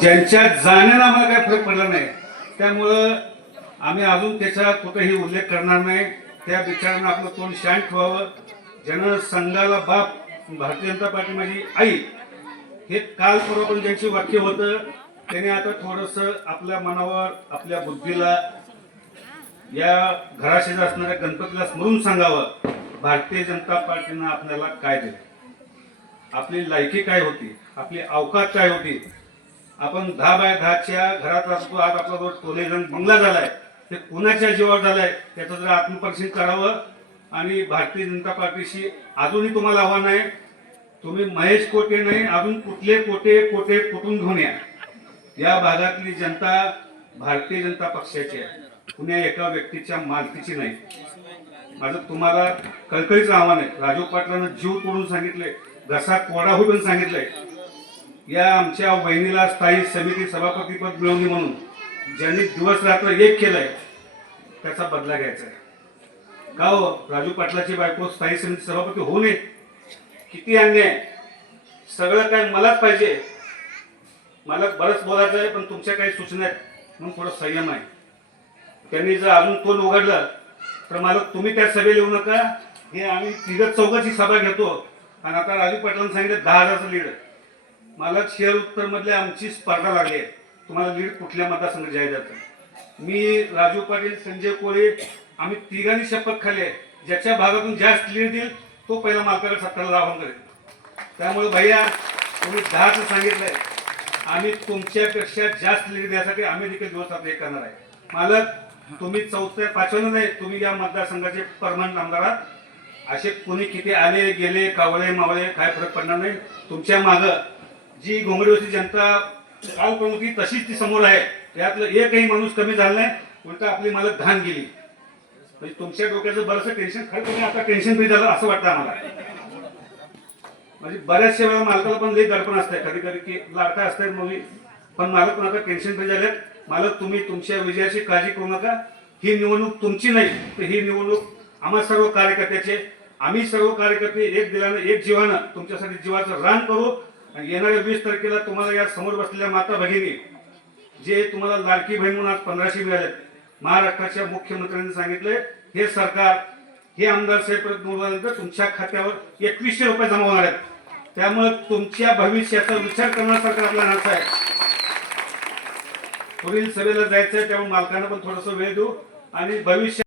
ज्यांच्या जाण्यानं आम्हाला काही फरक पडला नाही, त्यामुळं आम्ही अजून त्याचा कुठेही उल्लेख करणार नाही. त्या विचारानं आपलं तोंड शांत ठेवावं. ज्यानं संघाला बाप, भारतीय जनता पार्टी माझी आई, हे काल परवा पण ज्यांची वाक्य होतं, त्याने आता थोडंसं आपल्या मनावर, आपल्या बुद्धीला, या घराशेज असणाऱ्या गणपतीला स्मरून सांगावं, भारतीय जनता पार्टीनं आपल्याला काय दिलं, आपली लायकी काय होती, आपली अवकात काय होती. आपण 10 बाय 10च्या घरात असतो. आज आपला जो टोलेजन बंगला झालाय ते कुणाच्या जीवावर झालाय त्याचं जर आत्मपरीक्षण करावं. आणि भारतीय जनता पार्टीशी अजूनही तुम्हाला आव्हान आहे, तुम्ही महेश कोटे नाही, अजून कुठले कोटे कुठून घेऊन या. या भागातली जनता भारतीय जनता पक्षाची आहे, कुण्या एका व्यक्तीच्या मालकीची नाही. माझं तुम्हाला कळकळीचं आव्हान आहे. राजू पाटलांना जीव तोडून सांगितलंय, घसा कोरडा होऊन सांगितलंय, या आमच्या बहिणीला स्थायी समिती सभापतीपद मिळवली म्हणून ज्यांनी दिवस रात्र एक केलंय त्याचा बदला घ्यायचा आहे. का हो, राजू पाटलाची बायको स्थायी समिती सभापती होऊ नये? किती अन्याय. सगळं काय मलाच पाहिजे. मला बरंच बोलायचं आहे, पण तुमच्या काही सूचना आहेत म्हणून थोडं संयम आहे. त्यांनी जर अजून तोंड उघडलं तर मला तुम्ही त्या सभेला येऊ नका. हे आम्ही 3-4ची सभा घेतो. आणि आता राजू पाटलांनी सांगितलं 10,000चं लीड. मला शेअर उत्तर मधले आमची स्पर्धा लागली आहे, तुम्हाला लीड कुठल्या मतदारसंघात जाहीर जातं. मी, राजू पाटील, संजय कोळे, आम्ही तिघांनी शपथ खाल्ली आहे, ज्याच्या भागातून जास्त लीड देईल तो पहिला मालकाकडे सत्ताला आव्हान करेल. त्यामुळे भैया, तुम्ही 10चं सांगितलंय, आम्ही तुमच्यापेक्षा जास्त लीड द्यासाठी आम्ही देखील दिवस आता हे करणार आहे. मालक, तुम्ही 4-5 नाही, तुम्ही या मतदारसंघाचे परमनंट आमदार आहात. असे कोणी किती आले गेले, कावळे मावळे, काय फरक पडणार नाही. तुमच्या मागं जी घोंगडीवरची जनता काल पण होती तशीच ती समोर आहे. यातलं एकही माणूस कमी झाला नाही, उलट आपली मालक घाण गेली. म्हणजे तुमच्या डोक्याचं बरंचसं टेन्शन खरं आता टेन्शन फ्री झालं असं वाटतं आम्हाला. म्हणजे बऱ्याचशा वेळा मालकाला पण लई दडपण असतंय, कधी कधी की लाडका असतंय मुली, पण मालक पण आता टेन्शन फ्री झाले. मालक, तुम्ही तुमच्या विजयाची काळजी करू नका. ही निवडणूक तुमची नाही, तर ही निवडणूक आम्हा सर्व कार्यकर्त्याचे. आम्ही सर्व कार्यकर्ते एक दिलानं, एक जीवानं तुमच्यासाठी जीवाचं रान करू. आणि येणाऱ्या 20 तारखेला तुम्हाला या समोर बसलेल्या माता भगिनी, जे तुम्हाला लाडकी बहीण म्हणून आज 1500 मिळाले, महाराष्ट्राच्या मुख्यमंत्र्यांनी सांगितलंय हे सरकार, हे आमदार साहेब परत निवडल्यानंतर तुमच्या खात्यावर 2100 रुपये जमा होणार आहेत. त्यामुळे तुमच्या भविष्याचा विचार करणार सरकार आपला नाच आहे. पुढील सभेला जायचं आहे, त्यामुळे मालकांना पण थोडासा वेळ देऊ आणि भविष्य